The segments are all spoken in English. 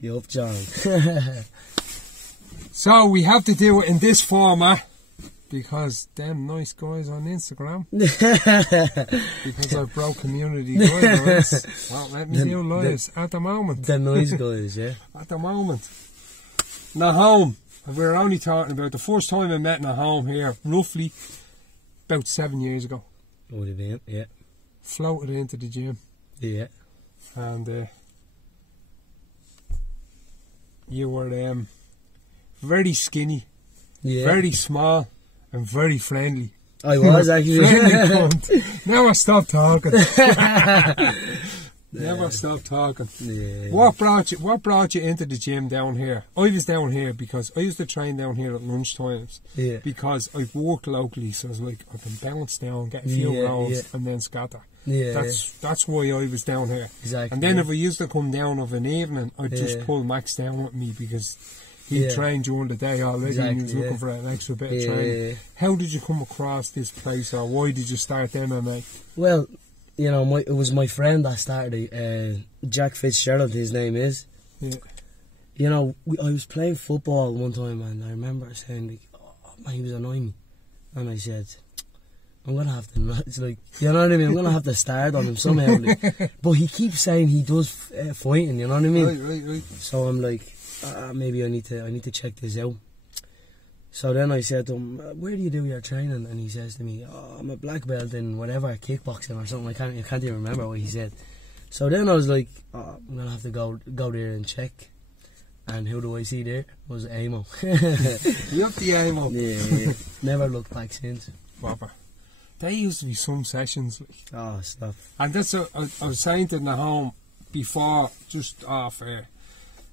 Yup, John. So we have to do it in this format because them nice guys on Instagram. Because I broke community guidelines. Won't let me do lives at the moment. The nice guys, yeah. At the moment. Nahom. We were only talking about the first time I met Nahom here, roughly about 7 years ago. Would have been, yeah. Floated into the gym. Yeah. And you were very skinny, very small, and very friendly. I was actually. Friendly cunt. Never stop talking. Never stop talking. Yeah. What brought you into the gym down here? I was down here because I used to train down here at lunch times. Yeah. Because I work locally, so I was like, I can bounce down, get a few rounds, and then scatter. Yeah. That's why I was down here. Exactly. And then if I used to come down of an evening, I'd just pull Max down with me because he trained during the day already and he was looking for an extra bit of training. How did you come across this place, or why did you start MMA? Well, you know, it was my friend that started it, Jack Fitzgerald, his name is. Yeah. You know, I was playing football one time and I remember saying, like, oh, man, he was annoying me. And I said, I'm going to have to, it's like, you know what I mean? I'm going to have to start on him somehow. Like. But he keeps saying he does fighting, you know what I mean? Right. So I'm like, maybe I need to check this out. So then I said to him, where do you do your training? And he says to me, oh, I'm a black belt in whatever, kickboxing or something. I can't even remember what he said. So then I was like, oh, I'm going to have to go there and check. And who do I see there? It was Amo. Yup, the Amo. Yeah. Never looked back since. Proper. There used to be some sessions. Like. Oh, stuff. And that's what I was saying to Nahom before, just off air.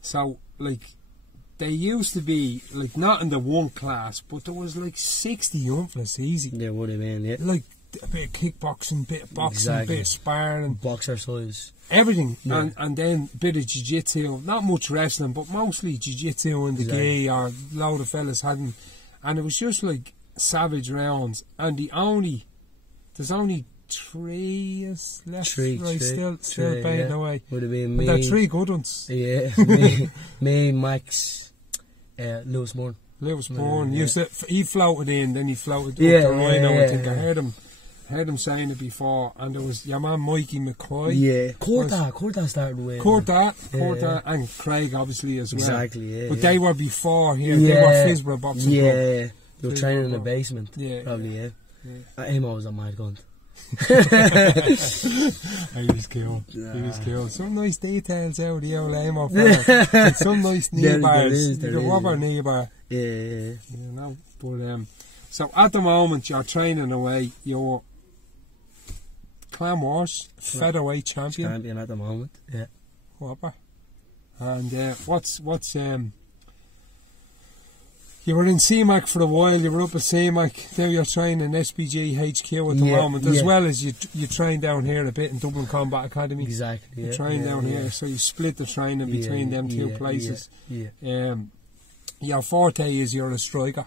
So, like, they used to be, like, not in the one class, but there was like 60 youngsters easy. There would have been, yeah. Like, a bit of kickboxing, bit of boxing, bit of sparring. Boxercise. Everything. Yeah. And then a bit of jiu-jitsu. Not much wrestling, but mostly jiu-jitsu and the gi, or a load of fellas hadn't. And it was just like savage rounds. And there's only 3 left. Three. Still paying away. Would have been but me. they're 3 good ones. Yeah, me, Max, Lewis Bourne. Lewis Bourne. He floated in, then he floated up to Rhino. I think I heard him saying it before. And there was your man Mikey McCoy. Yeah, Corda started with. Corda, and Craig obviously as well. Exactly, yeah. But they were before here. They were Fisborough boxing club. Yeah, they were training in the basement. Yeah, probably. Yeah. Amo was a mad gun. He was cool. He was cool. Some nice details out of the old Amo fella. Some nice knee bars. The rubber knee bar. Yeah. You know. But so at the moment you're training away. You're Clan Wars featherweight champion. Champion at the moment. Yeah. Whopper. And what's you were in CMAC for a while, you were up at CMAC, now you're training SBG HQ at the moment, as well as you train down here a bit in Dublin Combat Academy. Exactly, You train down here, so you split the training between them two places. Your forte is you're a striker.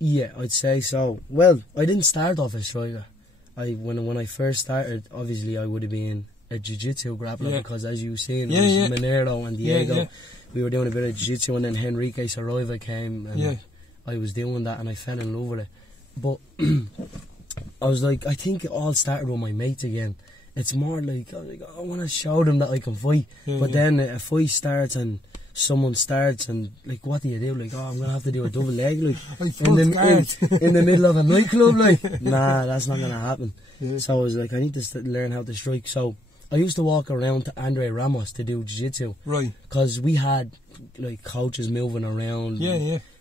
Yeah, I'd say so. Well, I didn't start off as striker. When I first started, obviously I would have been a jiu-jitsu grappler because as you were saying, it was Minerdo and Diego. We were doing a bit of jiu-jitsu, and then Henrique Saraiva came and I was doing that and I fell in love with it. But I was like, I think it all started with my mates again. It's more like, I want to show them that I can fight. But then a fight starts and someone starts and, like, what do you do? Like, I'm going to have to do a double leg, like, in the middle of a nightclub, like. Nah, that's not going to happen. So I was like, I need to learn how to strike. So I used to walk around to Andre Ramos to do jiu-jitsu. Right. Because we had, like, coaches moving around.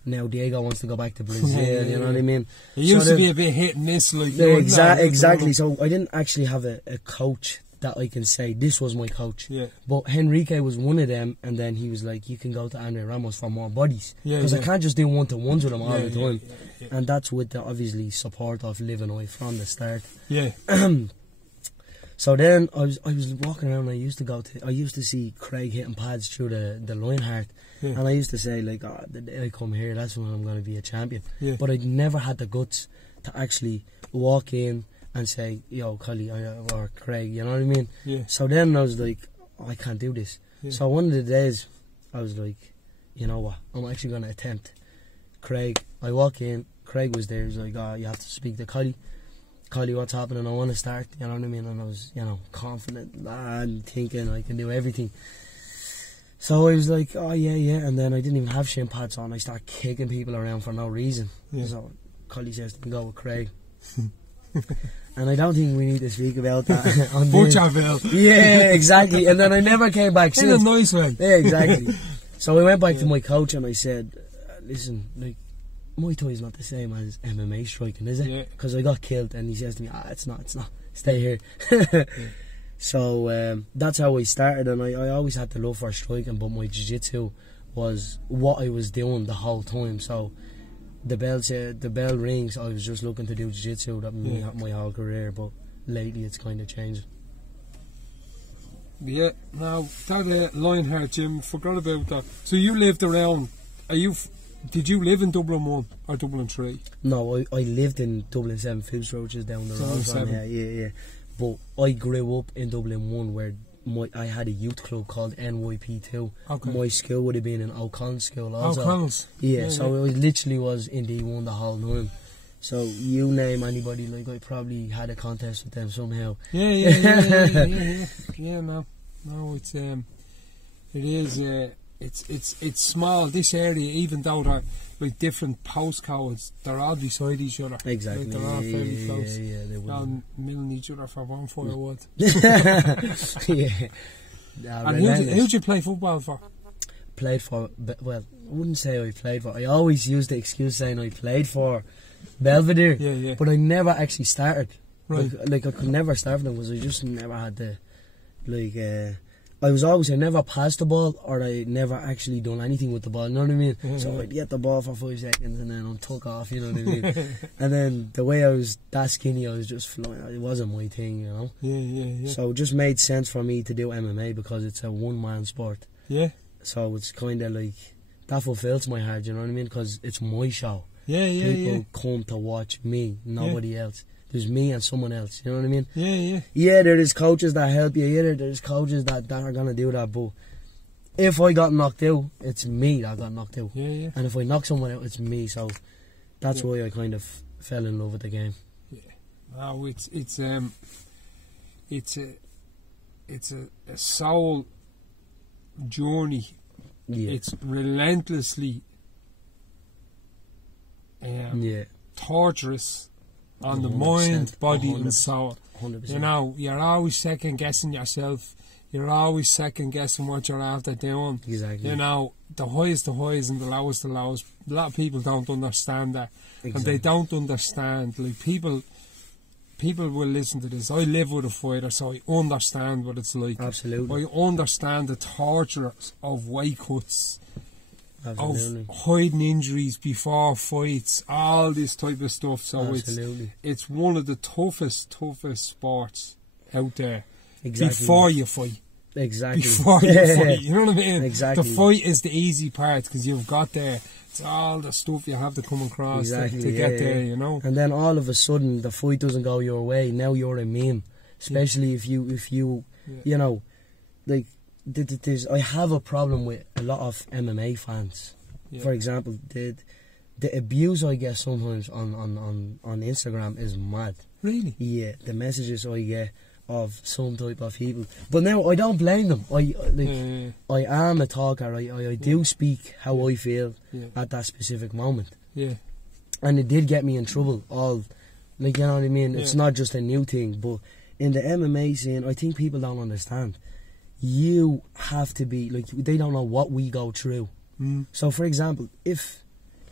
Now Diego wants to go back to Brazil, you know what I mean? It used to be a bit hit and miss, like. Exactly. So I didn't actually have a coach that I can say, this was my coach. But Henrique was one of them, and then he was like, you can go to Andre Ramos for more bodies. Because I can't just do one-to-ones with him all the time. And that's with the, obviously, support of Living Eye from the start. So then I was walking around, and I used to see Craig hitting pads through the Lionheart. And I used to say, like, the day I come here, that's when I'm going to be a champion. But I never had the guts to actually walk in and say, yo, Cully or Craig, you know what I mean? So then I was like, I can't do this. So one of the days, I was like, you know what, I'm actually going to attempt. Craig, I walk in, Craig was there, he's like, oh, you have to speak to Kylie. Kylie, what's happening? I want to start, you know what I mean? And I was, you know, confident and thinking I can do everything. So I was like, oh yeah, and then I didn't even have shin pads on. I started kicking people around for no reason. So Kylie says to go with Craig. And I don't think we need to speak about that. Yeah, exactly. And then I never came back since. In a nice way. Yeah, exactly. So I went back to my coach and I said, listen, like, Muay Thai is not the same as MMA striking, is it? Because I got killed, and he says to me, it's not. Stay here. So that's how I started, and I always had the love for striking, but my jiu-jitsu was what I was doing the whole time. So the bell rings, I was just looking to do jiu-jitsu my whole career, but lately it's kind of changed. Yeah, now that Lionheart Gym, forgot about that. So you lived around, did you live in Dublin 1 or Dublin 3? No, I lived in Dublin 7, Phil's Road, just down the road from here. Yeah. But I grew up in Dublin 1 where I had a youth club called NYP2. Okay. My school would have been in O'Connell's school also. O'Connell's? Yeah, so I literally was in D1 the whole time. So you name anybody, like I probably had a contest with them somehow. Yeah, no, it's small, this area, even though they're like different postcodes, they're all beside each other. Exactly. Like they're all fairly close. Yeah, they would. All milling each other for one firewood. Yeah. And who did you play football for? Played for, well, I wouldn't say I played for. I always used the excuse saying I played for Belvedere. Yeah. But I never actually started. Right. Like I could never start for them because I just never had the, I never passed the ball, or I never actually done anything with the ball, you know what I mean? So I'd get the ball for 5 seconds and then I'd tuck off, you know what I mean? And then the way I was that skinny, I was just flying. It wasn't my thing, you know? Yeah. So it just made sense for me to do MMA because it's a one-man sport. Yeah. So it's kind of like, that fulfills my heart, you know what I mean? Because it's my show. People come to watch me, nobody else. There's me and someone else, you know what I mean? Yeah, there is coaches that help you, there's coaches that are going to do that, but if I got knocked out, it's me that got knocked out. And if I knock someone out, it's me, so that's why I kind of fell in love with the game. No, it's a soul journey. It's relentlessly torturous on the mind, body and soul. 100%. You know, you're always second guessing yourself. You're always second guessing what you're after doing. Exactly. You know, the highest and the lowest. A lot of people don't understand that. Exactly. And they don't understand, like, people will listen to this. I live with a fighter, so I understand what it's like. Absolutely. I understand the torture of weight cuts. Absolutely. Of hiding injuries before fights, all this type of stuff. So it's one of the toughest sports out there. Exactly. Before you fight. Exactly. Before you fight. You know what I mean? Exactly. The fight is the easy part because you've got there. It's all the stuff you have to come across to get there, you know. And then all of a sudden the fight doesn't go your way. Now you're a meme. Especially if you you know, like, I have a problem with a lot of MMA fans. For example, the abuse I get sometimes on Instagram is mad. Really? Yeah, the messages I get of some type of people. But now I don't blame them. I am a talker. I do speak how I feel at that specific moment. Yeah. And it did get me in trouble. Like, you know what I mean? It's not just a new thing, but in the MMA scene, I think people don't understand. You have to be, like, they don't know what we go through. So for example, if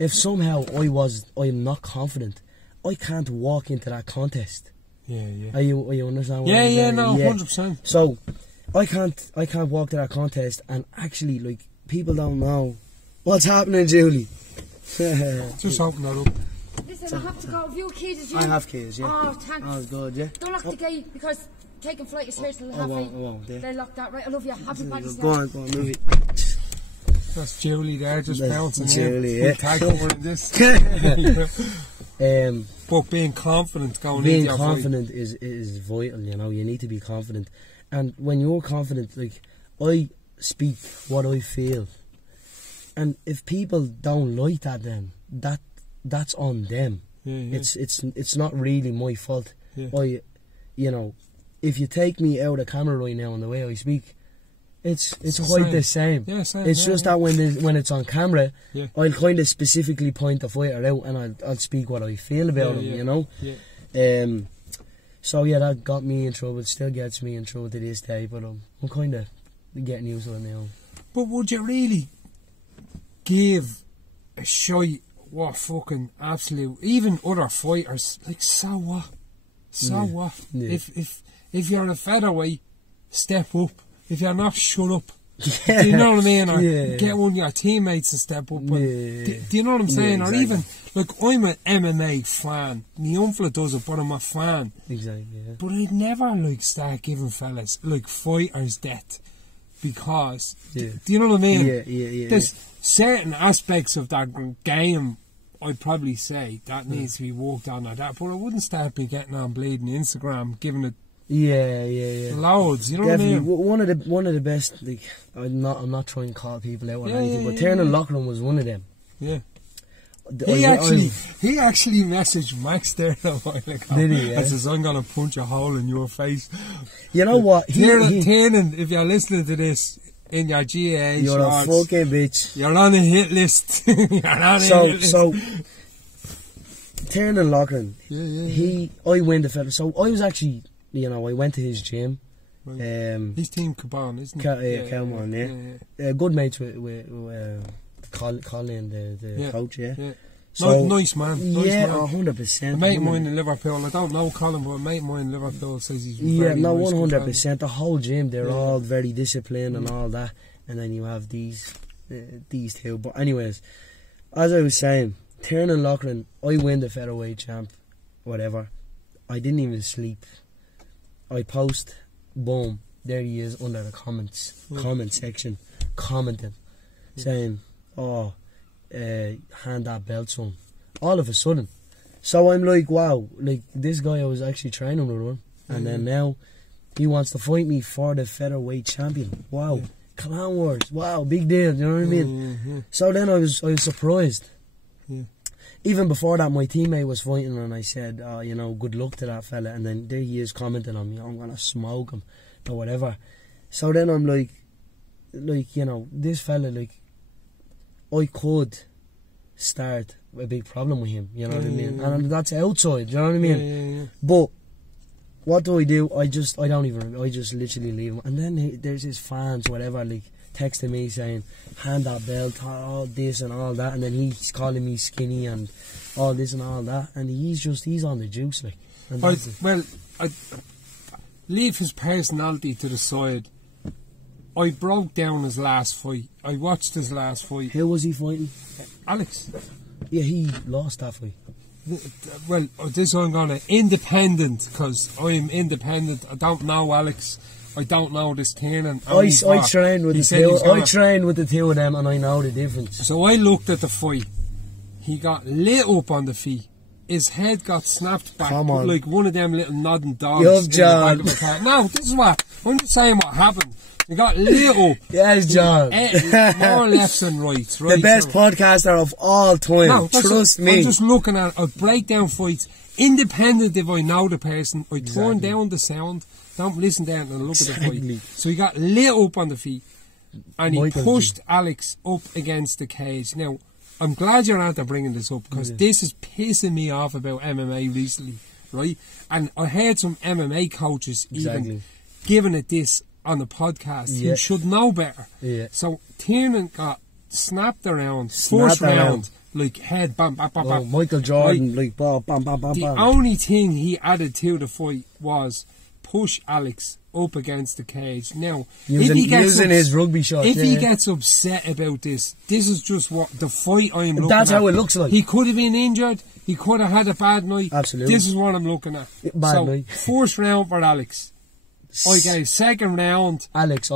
somehow I'm not confident, I can't walk into that contest. Are you understand what I'm saying? No, 100%. So I can't walk to that contest, and actually, like, people don't know what's happening, Julie. Just open that up. Listen, I have to go. Have you kids? I have kids, yeah. Oh, thanks. Oh, good, yeah. Don't lock the gate because taking flight is here till half 8. They locked that, right? I love you. Happy Paddy's Day. Go on, move it. That's Julie there, just bouncing Julie, in. Tag over in this. But being confident going into your fight. Being confident is vital, you know. You need to be confident. And when you're confident, like, I speak what I feel. And if people don't like that, then that's on them. It's not really my fault. You know, if you take me out of camera right now and the way I speak, it's quite the same. It's just that when it's on camera, I'll kind of specifically point the fighter out and I'll speak what I feel about him, you know. So yeah, that got me in trouble. It still gets me in trouble to this day, but I'm kind of getting used to it now. But would you really give a shite what fucking absolute, even other fighters, like, so what? So what? If you're a featherweight, step up. If you're not, shut up. Do you know what I mean? Or get one of your teammates to step up. Do you know what I'm saying? Exactly. Or even, like, I'm an MMA fan. My young fella does it, but I'm a fan. Exactly, But I'd never, like, start giving fellas, like, fighters death. Because, do you know what I mean? There's certain aspects of that game, I'd probably say, that needs to be worked on like that. But I wouldn't start be getting on bleeding Instagram, giving it loads, you know Definitely. what I mean? One of the best, like, I'm not trying to call people out or anything, but Tiernan Loughlin was one of them. He actually messaged Max there a while ago. Did he? And says, I'm going to punch a hole in your face. You know what? Tiernan, if you're listening to this in your GA you're shorts, a fucking bitch. You're on a hit list. So Tiernan Loughlin, I win the fella. So I was actually, you know, I went to his gym. His team Cabon, isn't it? Cabon, good mates with Colin, the coach, So, nice man. 100%. A mate of mine in Liverpool, I don't know Colin, but a mate of mine in Liverpool says he's very nice. 100%. The whole gym, they're all very disciplined and all that. And then you have these two. But anyways, as I was saying, Tiernan Loughlin, I win the featherweight champ, whatever. I didn't even sleep. I post, boom, there he is under the comment section, commenting, saying, hand that belt son. All of a sudden. So I'm like, wow, like, this guy I was actually training with him, and then now he wants to fight me for the featherweight champion. Wow. Clown Wars. Wow, big deal, you know what I mean? So then I was surprised. Even before that, my teammate was fighting and I said, you know, good luck to that fella, and then there he is commenting on me, I'm gonna smoke him or whatever. So then I'm like, you know, this fella, like, I could start a big problem with him, you know what I mean? And that's outside, you know what I mean? But what do? I just literally leave him. And then there's his fans, whatever, like, texting me saying, hand that belt, all this and all that, and then he's calling me skinny and all this and all that, and he's on the juice, like. I leave his personality to the side. I broke down his last fight. I watched his last fight. Who was he fighting? Alex. Yeah, he lost that fight. Well, this I'm gonna independent, because I'm independent. I don't know Alex. I don't know this Tiernan. I trained with the two of them, and I know the difference. So I looked at the fight. He got lit up on the feet. His head got snapped back like one of them little nodding dogs. John. No, this is what I'm just saying. What happened? He got lit up. Yes, John. More lefts and rights, right? The best podcaster of all time. No, trust me. I'm just looking at it. I break down fights. Independent if I know the person. I turn down the sound. Don't listen down and look at the fight. So he got lit up on the feet. And he pushed Alex up against the cage. Now, I'm glad you're after bringing this up, because this is pissing me off about MMA recently, right? And I heard some MMA coaches even giving it this on the podcast who should know better. So Tiernan got snapped around, first round, like head bam, bam, bam, bam. Michael Jordan, like bam, bam, bam, bam. The only thing he added to the fight was push Alex up against the cage. Now, using his rugby shot. If he gets upset about this is just what the fight I'm looking at. That's how it looks like. He could have been injured. He could have had a bad night. Absolutely. This is what I'm looking at. Bad night. First round for Alex. Okay, second round, Alex.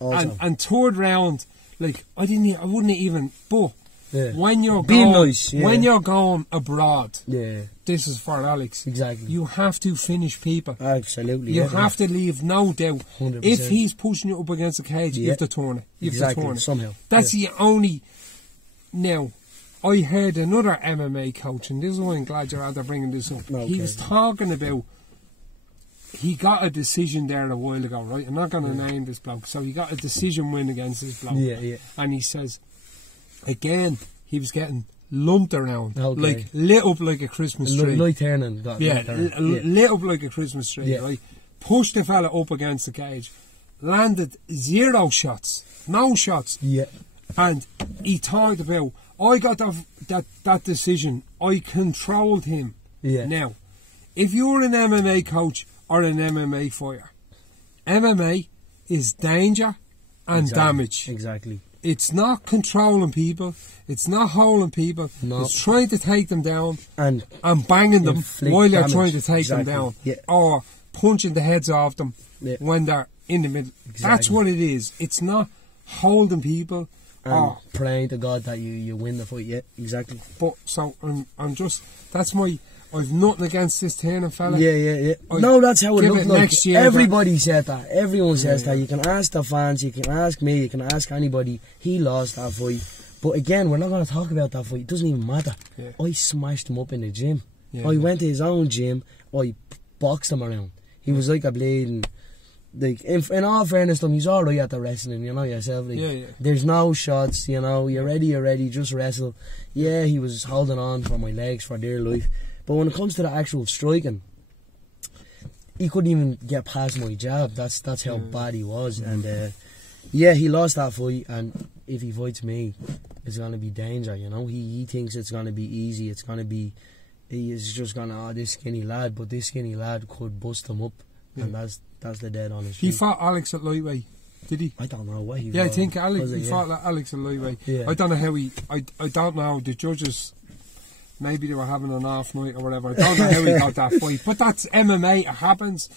And third round, like, I wouldn't even. But when you're being going, nice, when you're going abroad, yeah, this is for Alex. exactly. You have to finish people. Absolutely. You have to leave no doubt. 100%. If he's pushing you up against a cage, you have to turn it. You have to turn it. Somehow. That's the only. Now, I heard another MMA coach, and this is why I'm glad you're after bringing this up. Okay. He was talking about. He got a decision there a while ago, right? I'm not going to name this bloke. So he got a decision win against this bloke. Yeah. And he says, again, he was getting lumped around, Okay. like lit up like a Christmas tree. Light turning. Lit up like a Christmas tree, right? Pushed the fella up against the cage, landed 0 shots, no shots. Yeah. And he talked about, I got that decision, I controlled him. Yeah. Now, if you're an MMA coach or an MMA fighter, MMA is danger and damage. Exactly. It's not controlling people. It's not holding people. No. It's trying to take them down And banging them while you're damage. trying to take them Exactly. down. Yeah. Or punching the heads off them Yeah. when they're in the middle. Exactly. That's what it is. It's not holding people. and praying to God that you win the fight. Yeah, exactly. But so I'm just, that's my, I've nothing against this turning fella. Yeah. No, that's how it give looked it like. next year, Everybody said that. Everyone says that. You can ask the fans, you can ask me, you can ask anybody. He lost that fight. But again, we're not going to talk about that fight. It doesn't even matter. Yeah. I smashed him up in the gym. Yeah, I went to his own gym. I boxed him around. He was like a bleeding. Like in all fairness to him, he's alright at the wrestling, you know yourself. Like, there's no shots, you know. You're ready, just wrestle. Yeah, he was holding on for my legs for dear life. But when it comes to the actual striking, he couldn't even get past my jab. That's how bad he was. And yeah, he lost that fight. And if he fights me, it's gonna be danger. You know, he thinks it's gonna be easy. It's gonna be. He is just gonna this skinny lad, but this skinny lad could bust him up, and that's the dead honest truth. He fought Alex at lightweight, did he? I don't know what he. Yeah, I think Alex. He fought Alex at lightweight. Yeah. I don't know how he. I don't know. The judges, maybe they were having an off night or whatever. I don't know how he got that fight. But that's MMA. It happens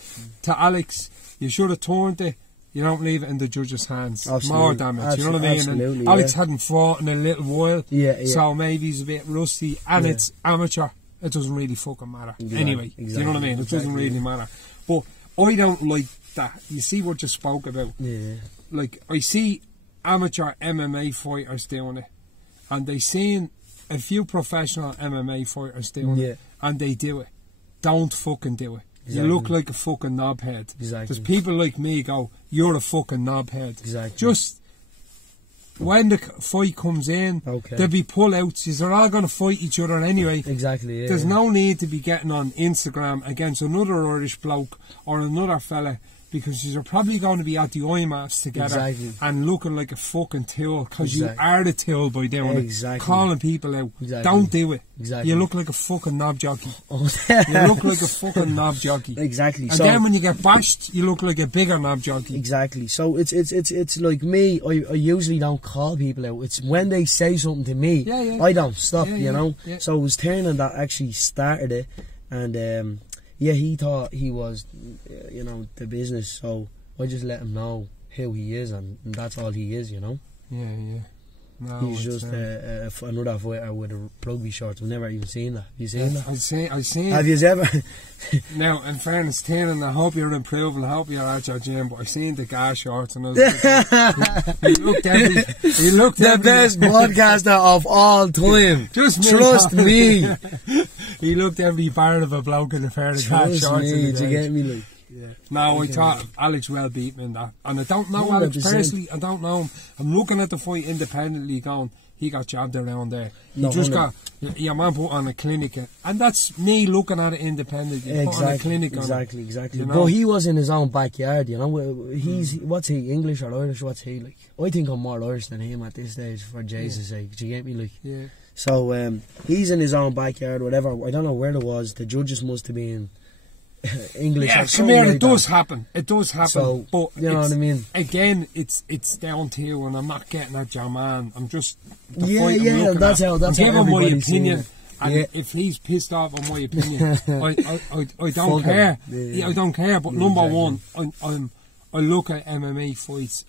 to Alex. You should have turned it. You don't leave it in the judges' hands. Absolutely. More damage. You know what I mean? Absolutely, and Alex hadn't fought in a little while. Yeah. So maybe he's a bit rusty, and it's amateur. It doesn't really fucking matter. Exactly. Anyway, you know what I mean? It doesn't really matter. But I don't like that. You see what you spoke about? Yeah. Like, I see amateur MMA fighters doing it, and they seen a few professional MMA fighters doing it, and they do it. Don't fucking do it. Exactly. You look like a fucking knobhead. Exactly. Because people like me go, you're a fucking knobhead. Exactly. Just when the fight comes in, there'll be pull-outs. They're all going to fight each other anyway. Exactly, yeah. There's no need to be getting on Instagram against another Irish bloke or another fella, because you're probably going to be at the IMAFs together and looking like a fucking tool, because you are the tool by doing it. Calling people out. Don't do it. You look like a fucking knob jockey. You look like a fucking knob jockey. Exactly. And then when you get bashed, you look like a bigger knob jockey. Exactly. So it's like me, I usually don't call people out. It's when they say something to me, I don't stop, you know. So it was Turner that actually started it, and yeah, he thought he was, you know, the business, so I just let him know who he is, and that's all he is, you know. Yeah. No, he's just another fighter with a rugby shorts. I've never even seen that. Have you seen that? I've seen. Have you ever? Now, in fairness, Tannen, I hope you're improving. I hope you're at your gym. But I seen the gas shorts, and I was like, he looked the best podcaster of all time. Just trust me. He looked every bar of a bloke in a pair of gas shorts. Did you get me? Like, no, I thought Alex well beat me in that, and I don't know Alex personally. I don't know him. I'm looking at the fight independently, going, he got jabbed around there. He just got your man put on a clinic, and that's me looking at it independently. Put on a clinic exactly. You know? But he was in his own backyard, you know. He's what's he, English or Irish? What's he like? I think I'm more Irish than him at this stage, for Jesus' sake. Do you get me? Like, so he's in his own backyard, whatever. I don't know where it was. The judges must have been English. Yeah, come here, it does happen. It does happen. So, but you know what I mean? Again, it's down to you, and I'm not getting at your man. I'm just that's how giving my opinion. And if he's pissed off on my opinion, I don't care. I don't care. But number one, I look at MMA fights.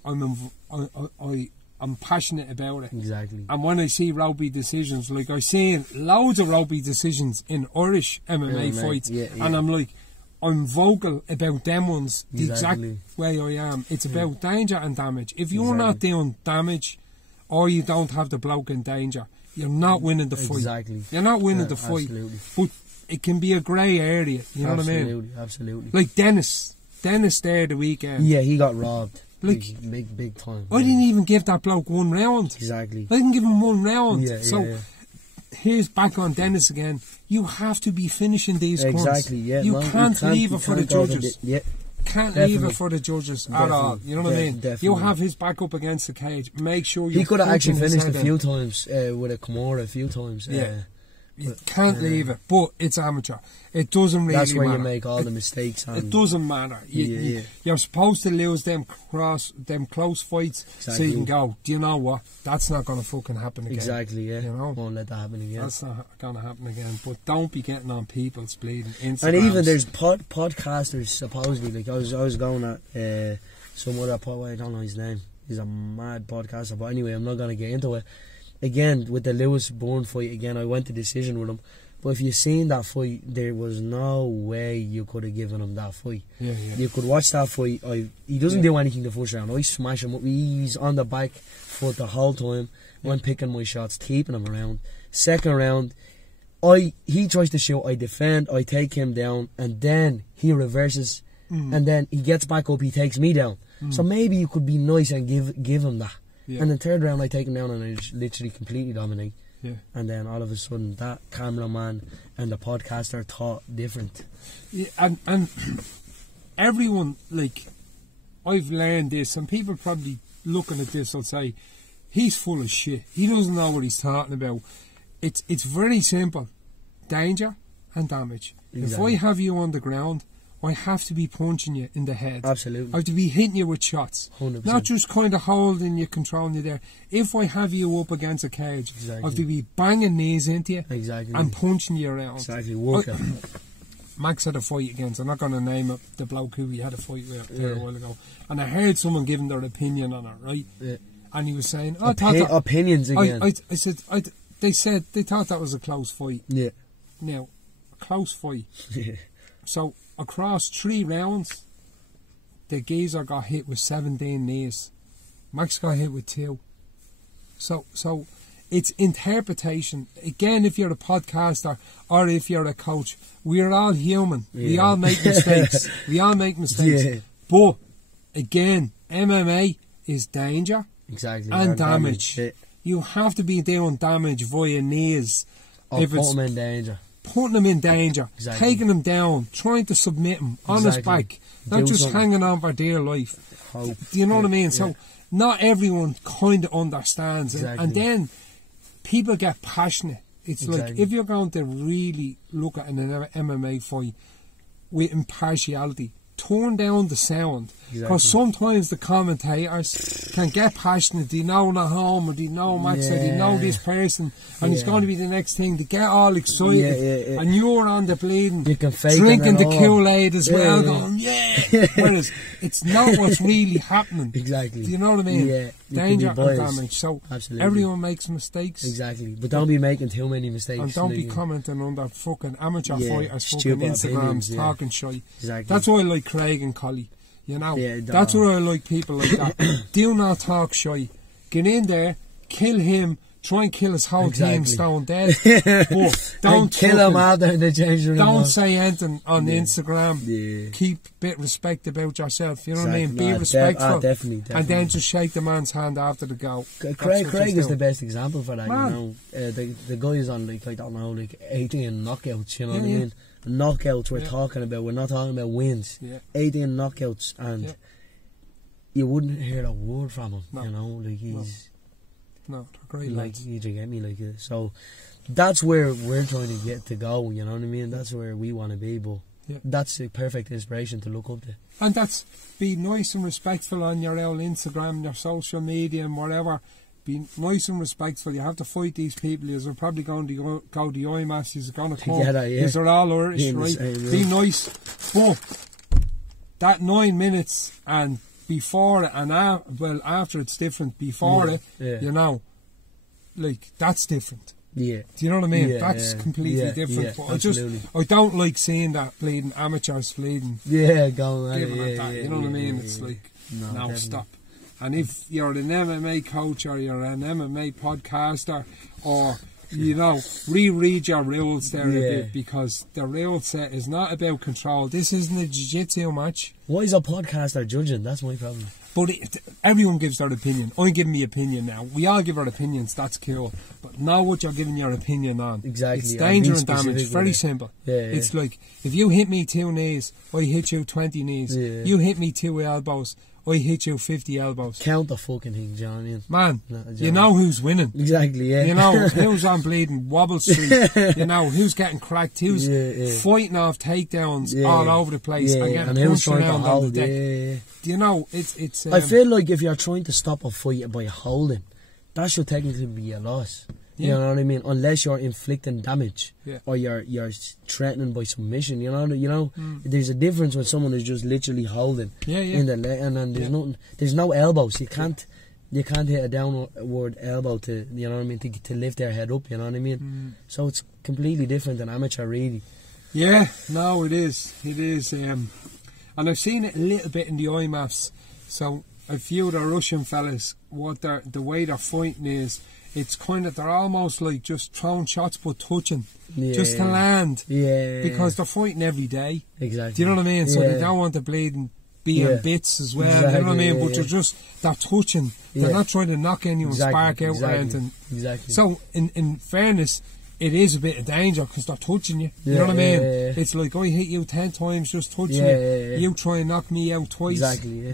I'm passionate about it. Exactly. And when I see rugby decisions, like I seen loads of rugby decisions in Irish MMA fights, and I'm like, I'm vocal about them ones the exact way I am. It's about danger and damage. If you're not doing damage, or you don't have the bloke in danger, you're not winning the fight. Exactly. You're not winning the fight. Absolutely. But it can be a grey area, you know what I mean? Absolutely. Like Dennis there the weekend. Yeah, he got robbed. Like, big time. I didn't even give that bloke one round. Exactly. I didn't give him one round. Here's back on Dennis again. You have to be finishing these Exactly, you can't leave it for the judges. Can't leave it for the judges at all. You know what I mean? Definitely. You have his back up against the cage. Make sure you. He could have actually finished a few times with a Kimura a few times. You can't leave it, but it's amateur. It doesn't really matter. That's where you make all the mistakes. It doesn't matter. You're supposed to lose them close fights so you can go, do you know what? That's not going to fucking happen again. Exactly, yeah. You know? Won't let that happen again. That's not going to happen again. But don't be getting on people's bleeding Instagrams. And even there's podcasters, supposedly. Like I was going at some other podcast, I don't know his name. He's a mad podcaster. But anyway, I'm not going to get into it. Again, with the Lewis Bourne fight, again, I went to decision with him. But if you've seen that fight, there was no way you could have given him that fight. You could watch that fight. He doesn't do anything the first round. I smash him up. He's on the back foot the whole time. I'm picking my shots, keeping him around. Second round, he tries to shoot. I defend. I take him down. And then he reverses. And then he gets back up. He takes me down. So maybe you could be nice and give him that. And the third round I take him down and I just literally completely dominate. And then all of a sudden that cameraman and the podcaster thought different. And everyone, like, I've learned this, and people probably looking at this will say, he's full of shit. He doesn't know what he's talking about. It's very simple. Danger and damage. Exactly. If I have you on the ground, I have to be punching you in the head. Absolutely. I have to be hitting you with shots. 100%. Not just kind of holding you, controlling you there. If I have you up against a cage, I have to be banging knees into you and punching you around. Exactly, working. Max had a fight against, I'm not going to name it, the bloke who he had a fight with there a while ago. And I heard someone giving their opinion on it, right? And he was saying, opinions again. I said, they thought that was a close fight. Now, a close fight. So, across 3 rounds, the geezer got hit with 17 knees. Max got hit with 2. So it's interpretation. Again, if you're a podcaster or if you're a coach, we're all human. We all make mistakes. But again, MMA is danger and damage. You have to be doing damage via knees. Or put them in danger. Putting him in danger, taking him down, trying to submit him on his back, not just hanging on for dear life. Do you know what I mean? So not everyone kind of understands it. And then people get passionate. It's like if you're going to really look at an MMA fight with impartiality, turn down the sound, because sometimes the commentators can get passionate. Do you know Nahom, or do you know Max, or do you know this person, and he's going to be the next thing. They get all excited, and you're on the bleeding, drinking the Kool-Aid as well, going whereas it's not what's really happening. Do you know what I mean? Danger and damage. So everyone makes mistakes. But don't be making too many mistakes. And don't be commenting on that fucking amateur fighters fucking Instagrams talking shit. That's why I like Craig and Collie. You know, that's why I like people like that. Do not talk shy. Get in there, kill him, try and kill his whole team stone dead. But don't kill him after in the change room. Don't say anything on Instagram. Keep a bit of respect about yourself. You know what I mean? Be respectful. Definitely. And then just shake the man's hand after the go. Craig is the best example for that. You know, the guy is on like, I don't know, like 18 knockouts. You know what I mean? Knockouts we're talking about. We're not talking about wins. 18 knockouts, and you wouldn't hear a word from him. You know, like he's great. Like you get me, like so. That's where we're trying to get to go. You know what I mean? That's where we want to be. But that's a perfect inspiration to look up to. And that's be nice and respectful on your own Instagram, your social media, and whatever. Be nice and respectful. You have to fight these people. You're probably going to go to IMAS. You're going to come. You're all Irish, right? Be nice. But that 9 minutes and before it and after it's different. Before it, you know, like that's different. Yeah. Do you know what I mean? Yeah, that's completely different. But absolutely. I don't like seeing that bleeding amateurs bleeding. Yeah, going giving it that. You know what I mean? It's like, no, stop. And if you're an MMA coach or you're an MMA podcaster, or you know, reread your rules there a bit, because the rule set is not about control. This isn't a jiu-jitsu match. Why is a podcaster judging? That's my problem. But everyone gives their opinion. I'm giving my opinion now. We all give our opinions, that's cool. But know what you're giving your opinion on. Exactly. It's danger and damage. Very simple. It's like, if you hit me 2 knees, I hit you 20 knees. You hit me 2 elbows, I hit you 50 elbows. Count the fucking thing, John. Man, you know who's winning. Exactly, yeah. You know who's on bleeding Wobble Street. You know who's getting cracked. Who's fighting off takedowns all over the place and getting punched around on the deck. You know, it's. I feel like if you're trying to stop a fight by holding, that should technically be a loss. You know what I mean? Unless you're inflicting damage or you're threatening by submission. You know, there's a difference when someone is just literally holding in the leg, and then there's no elbows. You can't hit a downward elbow to, you know what I mean, to lift their head up. You know what I mean? So it's completely different than amateur, really. Yeah, no, it is. It is. And I've seen it a little bit in the IMAFs. So a few of the Russian fellas, the way they're fighting is, it's kind of, they're almost like just throwing shots but touching, just to land, because they're fighting every day. Exactly. Do you know what I mean? So they don't want the bleeding be in bits as well. Exactly. You know what I mean? But they're touching. They're not trying to knock anyone spark out or anything. Exactly. So in fairness, it is a bit of danger because they're touching you. You know what I mean? It's like, I hit you 10 times just touching you. You try and knock me out twice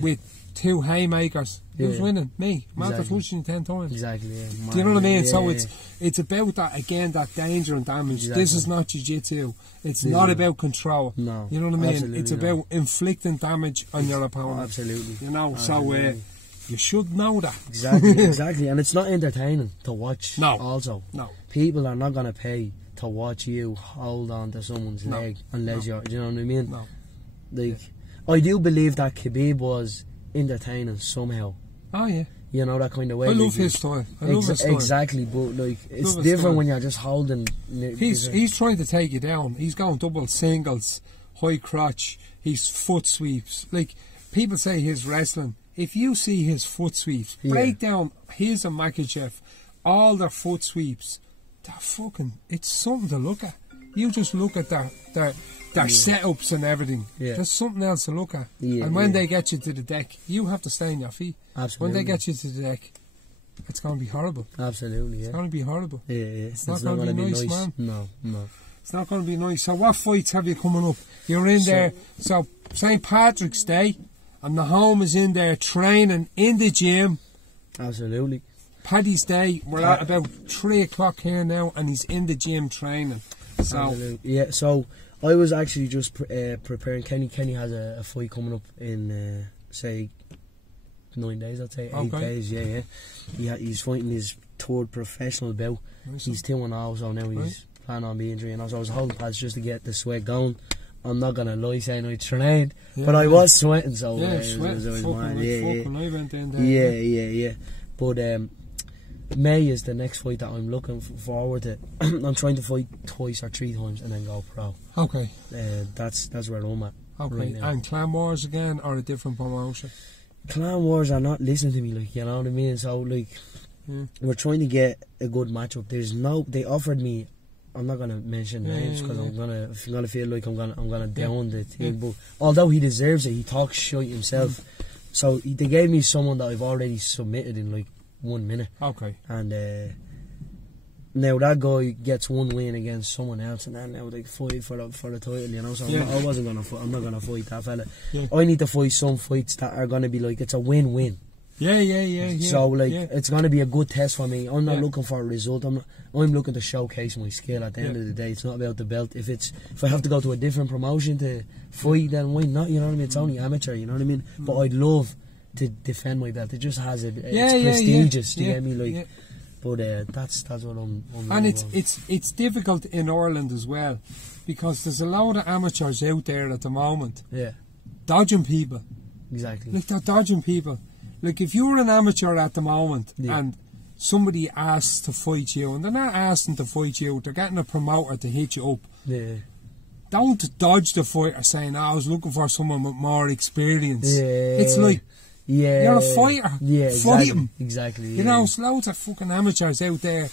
with 2 haymakers. Who's winning? Me. Man, they're touching you 10 times. Exactly. Do you know what I mean? So it's about that, again, that danger and damage. This is not jiu-jitsu. It's not about control. No. You know what I mean? Absolutely It's about inflicting damage on your opponent. Absolutely. You know, so you should know that. Exactly. And it's not entertaining to watch. No. Also. No. People are not going to pay to watch you hold on to someone's leg unless you're, do you know what I mean? No. Like, I do believe that Khabib was entertaining somehow. Oh yeah. You know, that kind of way. I love his style. I love his style. Exactly, but like, it's different when you're just holding. He's trying to take you down. He's going double singles, high crotch, his foot sweeps. Like, people say his wrestling. If you see his foot sweeps, break down his and Makachev, all their foot sweeps, they're fucking, it's something to look at. You just look at their setups and everything. There's something else to look at. And when they get you to the deck, you have to stay on your feet. Absolutely. When they get you to the deck, it's going to be horrible. Absolutely, It's going to be horrible. It's not going to be nice, man. No. It's not going to be nice. So what fights have you coming up? You're in there. So St. Patrick's Day, and Nahom is in there training in the gym. Absolutely. Paddy's Day, we're at about 3 o'clock here now, and he's in the gym training. So so I was actually just preparing. Kenny has a fight coming up in say 9 days, I'd say 8 days. He's fighting his 3rd professional bout. He's 2-0, so now he's planning on being 3-0. So I was holding pads just to get the sweat going. I'm not gonna lie saying I trained, but I was sweating, so But May is the next fight that I'm looking forward to. I'm trying to fight twice or 3 times and then go pro. Okay. That's where I'm at. Okay. Right now. And Clan Wars again, or a different promotion? Clan Wars are not listening to me, like, you know what I mean? So, like, we're trying to get a good matchup. They offered me, I'm not gonna mention names because I'm gonna feel like I'm gonna down the team. But although he deserves it, he talks shit himself. So they gave me someone that I've already submitted in like 1 minute. Okay. And now that guy gets 1 win against someone else, and then now they fight for the title, you know. So I wasn't gonna fight. I'm not gonna fight that fella. I need to fight some fights that are gonna be like, it's a win-win. So like, it's gonna be a good test for me. I'm not looking for a result. I'm looking to showcase my skill. At the end of the day, it's not about the belt. If I have to go to a different promotion to fight, then why not? You know what I mean? It's only amateur. You know what I mean? But I'd love to defend my belt. It just has it's prestigious. You get me? Like, but that's what I'm and it's difficult in Ireland as well, because there's a load of amateurs out there at the moment, dodging people. exactly. Like, they're dodging people. Like, if you're an amateur at the moment and somebody asks to fight you, and they're not asking to fight you, they're getting a promoter to hit you up. Yeah. Don't dodge the fighter saying, I was looking for someone with more experience. Yeah. It's like, you're a fighter. Yeah, fight him. Exactly. You know, there's loads of fucking amateurs out there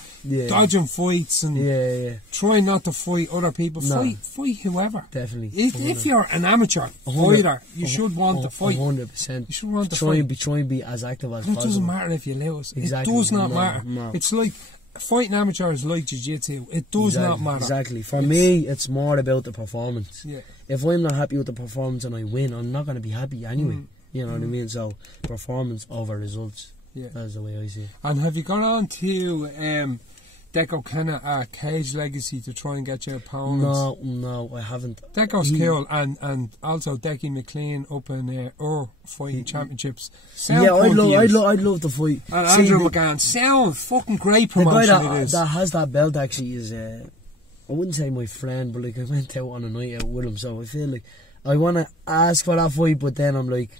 dodging fights and trying not to fight other people. No. Fight whoever. Definitely. If you're an amateur fighter, you should want to fight. 100%. You should want to fight. Try and be as active as possible. It doesn't matter if you lose. Exactly. It does not matter. No. It's like fighting amateurs like jiu-jitsu. It does not matter. Exactly. For me, it's more about the performance. Yeah. If I'm not happy with the performance and I win, I'm not going to be happy anyway. You know what I mean? So, performance over results. Yeah. That's the way I see it. And have you gone on to Deco kind of Cage Legacy to try and get your opponents? No, I haven't. Deco's cool, and also Decky McLean up in fighting championships. I'd love to fight. And Andrew McGann, sound fucking great promotion. The guy that has that belt actually is, I wouldn't say my friend, but like I went out on a night out with him, so I feel like I want to ask for that fight, but then I'm like,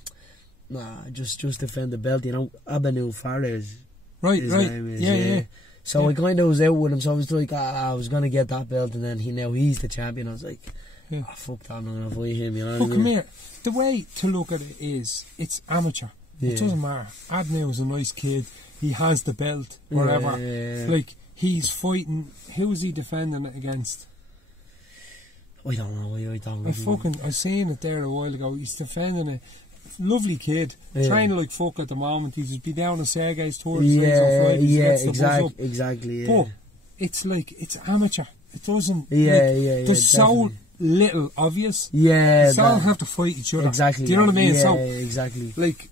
nah, just defend the belt, you know. Abanu Fares. Right. Yeah. So I kind of was out with him, so I was like, I was going to get that belt, and then he's the champion. I was like, fuck that, I'm not going to fight him, you know. Come here. The way to look at it is, it's amateur. Yeah. It doesn't matter. Abnu is a nice kid. He has the belt, whatever. Yeah. Like, he's fighting. Who is he defending it against? I don't know. I seen it there a while ago. He's defending it. Lovely kid, trying to like fuck at the moment. He's just be down on Sergei's tour. Exactly. Yeah. But it's like, it's amateur. It doesn't. There's so little obvious. Yeah. They all have to fight each other. Exactly. Do you know what I mean? Yeah, so exactly. Like,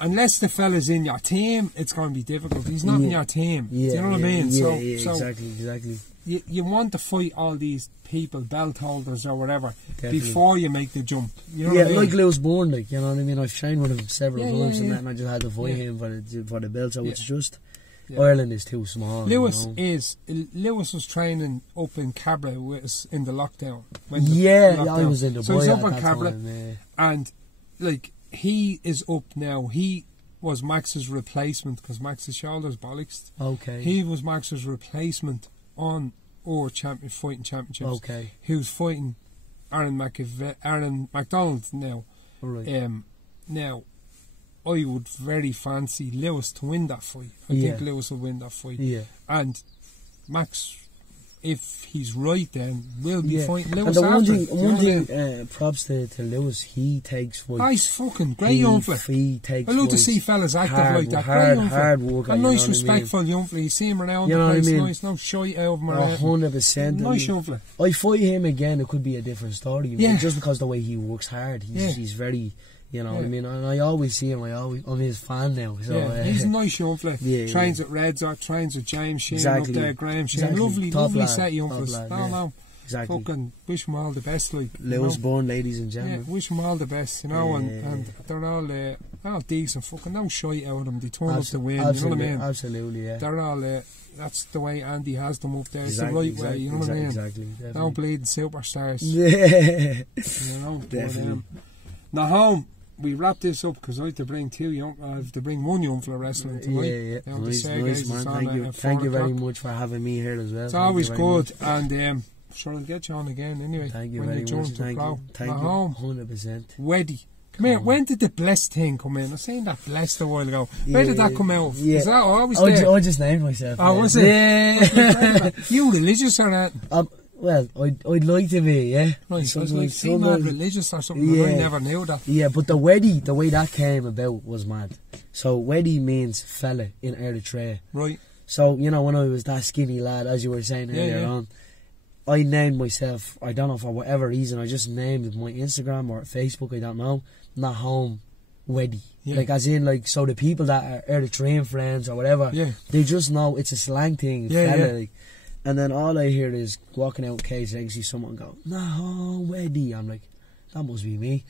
unless the fella's in your team, it's going to be difficult. He's not in your team. Do you know what I mean? So exactly. You want to fight all these people, belt holders or whatever, before you make the jump. You know what I mean? Like Lewis Bourne, like, you know what I mean? I've trained with him several times and I just had to fight him for the belt, so it's just Ireland is too small. Lewis was training up in Cabra with us in the lockdown. I was in the so he's up in Cabra, and like, he is up now. He was Max's replacement because Max's shoulder's bollocksed. Okay. He was Max's replacement on our fighting championships. Okay. Who's fighting Aaron McDonald now. Right. Now, I would very fancy Lewis to win that fight. I think Lewis will win that fight. Yeah. And Max, if he's right, then will be fighting Lewis. And one thing, props to Lewis, he takes fights. He's fucking great young fella. He takes I love to see fellas active like that. Hard work. A nice, respectful young fella. You see him around the place, nice, no shy out of him around. 100%. Nice young fella. I fight him again, it could be a different story. Yeah. Just because the way he works hard. He's very... You know what I mean? And I always see him, I'm his fan now. So, he's a nice young fella. Trains at Reds or trains with James Shane up there, Graham Shane. Lovely set young fellas. No. Exactly. Fucking wish them all the best, like. Lewis Bourne, ladies and gentlemen. Yeah, wish them all the best, you know, and they're all decent, fucking no shy out of them. They turn up to win, you know what I mean? Absolutely, yeah. They're all, that's the way Andy has them up there. It's the right way, you know what I mean? Exactly. No bleeding superstars. Yeah. You know, definitely. Nahom, we wrap this up because I have to bring one young fella wrestling tonight. Yeah. Nice, man. Thank you very much for having me here as well. It's always good, and sure I'll get you on again anyway. Thank you very much. Thank you. Nahom 100%. Wedi. Come here, when did the blessed thing come in? I was saying that blessed a while ago. Where did that come out? Is that always there? I just named myself. Oh, was it? Yeah. You religious or not? Well, I'd like to be, yeah. Right, I was like, seem mad religious or something, but I never knew that. Yeah, but the Wedi, the way that came about was mad. So, Wedi means fella in Eritrea. Right. So, you know, when I was that skinny lad, as you were saying earlier on, I named myself, I don't know, for whatever reason, I just named my Instagram or Facebook, I don't know, Nahom Wedi. Yeah. Like, as in, like, so the people that are Eritrean friends or whatever, they just know it's a slang thing, fella, like. And then all I hear is walking out Cage and I see someone go, Nahom Wedi. I'm like, that must be me.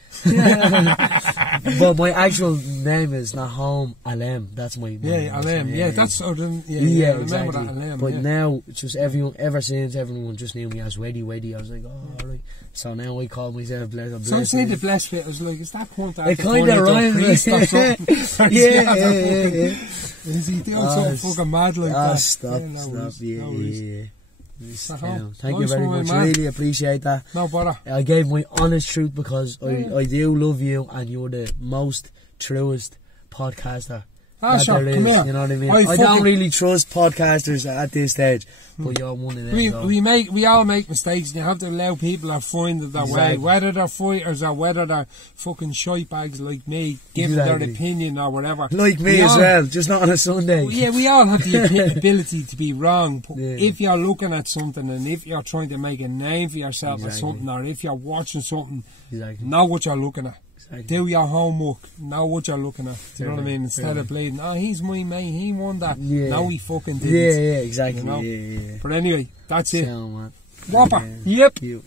But my actual name is Nahom Alem. That's my name. Yeah, Alem. Yeah, that's I remember exactly. that Alem. But now, it's just ever since everyone just knew me as Wedi. I was like, oh, alright. So now I call myself Blessed. So I'm saying the blessed bit, I was like, is that point it kind of rhymes. Yeah. Is he doing something fucking mad like that? Stop. Yeah. Thank you Nice very one, much. man. Really appreciate that. No bother. I gave my honest truth because I do love you, and you're the most truest podcaster that Sure, there is. come here. You know what I mean? I don't really trust podcasters at this stage, but you're one of them. We all make mistakes, and you have to allow people to find their way, whether they're fighters or whether they're fucking shite bags like me, giving their opinion or whatever. Like me as well, just not on a Sunday. Yeah, we all have the ability to be wrong, but if you're looking at something and if you're trying to make a name for yourself or something, or if you're watching something, know what you're looking at. Do your homework, know what you're looking at. Do you know what I mean? Instead of bleeding, he's my mate, he won that. No, he fucking didn't. Yeah, exactly. You know? Yeah. But anyway, that's it. Man. Whopper. Yep. You.